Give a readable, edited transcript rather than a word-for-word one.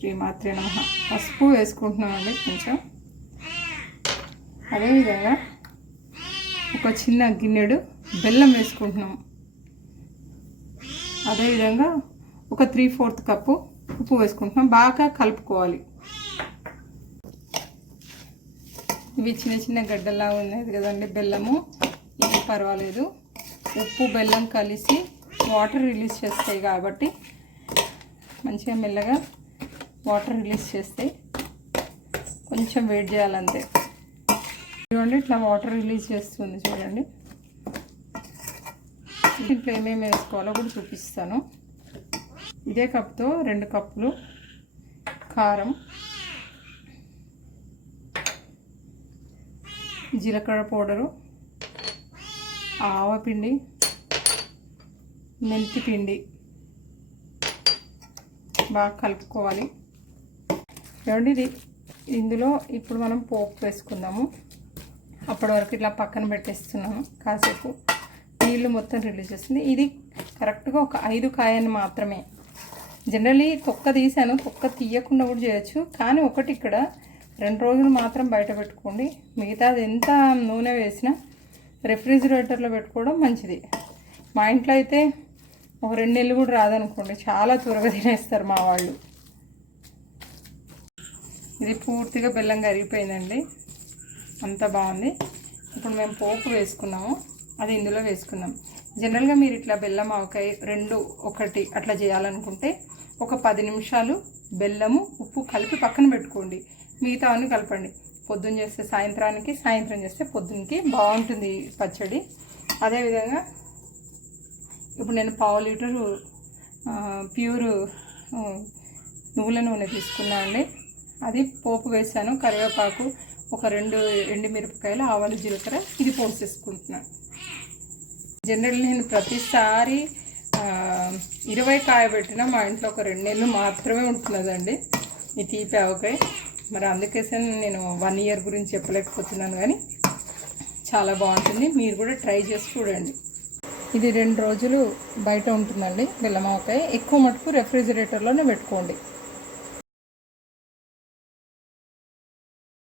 శ్రీమాత్రే నమః. పసుపు వేసుకుంటున్నామండి కొంచెం. అదేవిధంగా ఒక చిన్న గిన్నెడు బెల్లం వేసుకుంటున్నాం. అదేవిధంగా ఒక 3/4 కప్పు ఉప్పు వేసుకుంటున్నాం. బాగా కలుపుకోవాలి. ఇవి చిన్న చిన్న గడ్డల్లా ఉన్నది కదండి బెల్లము, ఏం పర్వాలేదు. ఉప్పు బెల్లం కలిసి వాటర్ రిలీజ్ చేస్తాయి కాబట్టి మంచిగా మెల్లగా వాటర్ రిలీజ్ చేస్తాయి. కొంచెం వెయిట్ చేయాలంతే. చూడండి ఇట్లా వాటర్ రిలీజ్ చేస్తుంది చూడండి. ఇంట్లో ఏమేమి వేసుకోవాలో కూడా చూపిస్తాను. ఇదే కప్తో 2 కప్పులు కారం, జీలకర్ర పౌడరు, ఆవపిండి, మెంతి పిండి బాగా కలుపుకోవాలి. చూడండి ఇది ఇందులో ఇప్పుడు మనం పోపు వేసుకుందాము. అప్పటి వరకు ఇట్లా పక్కన పెట్టేస్తున్నాము. కాసేపు నీళ్ళు మొత్తం రిలీజ్ చేస్తుంది. ఇది కరెక్ట్గా ఒక 5 కాయలు మాత్రమే. జనరలీ తొక్క తీసాను, తొక్క తీయకుండా కూడా చేయొచ్చు. కానీ ఒకటి ఇక్కడ 2 రోజులు మాత్రం బయట పెట్టుకోండి. మిగతాది ఎంత నూనె వేసినా రెఫ్రిజిరేటర్లో పెట్టుకోవడం మంచిది. మా ఇంట్లో అయితే ఒక 2 నెలలు కూడా రాదనుకోండి, చాలా త్వరగా తినేస్తారు మా వాళ్ళు. ఇది పూర్తిగా బెల్లం కరిగిపోయిందండి, అంత బాగుంది. ఇప్పుడు మేము పోపు వేసుకున్నాము, అది ఇందులో వేసుకుందాం. జనరల్గా మీరు ఇట్లా బెల్లం ఆవకాయ 2 1 అట్లా చేయాలనుకుంటే ఒక 10 నిమిషాలు బెల్లము ఉప్పు కలిపి పక్కన పెట్టుకోండి. మిగతా అన్నీ కలపండి. పొద్దున్న చేస్తే సాయంత్రానికి, సాయంత్రం చేస్తే పొద్దున్నకి బాగుంటుంది పచ్చడి. అదేవిధంగా ఇప్పుడు నేను 1/2 లీటరు ప్యూర్ నువ్వుల నూనె తీసుకున్నా అండి. అది పోపు వేసాను. కరివేపాకు, ఒక 2 ఎండుమిరపకాయలు, ఆవాలు, జీలకర్ర ఇది పోసేసుకుంటున్నాను. జనరల్ నేను ప్రతిసారి 20 కాయ పెట్టినా మా ఇంట్లో ఒక 2 నెలలు మాత్రమే ఉంటున్నదండి ఈ తీపి ఆవకాయ. మరి అందుకేసే నేను 1 ఇయర్ గురించి చెప్పలేకపోతున్నాను, కానీ చాలా బాగుంటుంది. మీరు కూడా ట్రై చేసి చూడండి. ఇది 2 రోజులు బయట ఉంటుందండి బెల్లం ఆవకాయ. ఎక్కువ మటుకు రెఫ్రిజిరేటర్లోనే పెట్టుకోండి.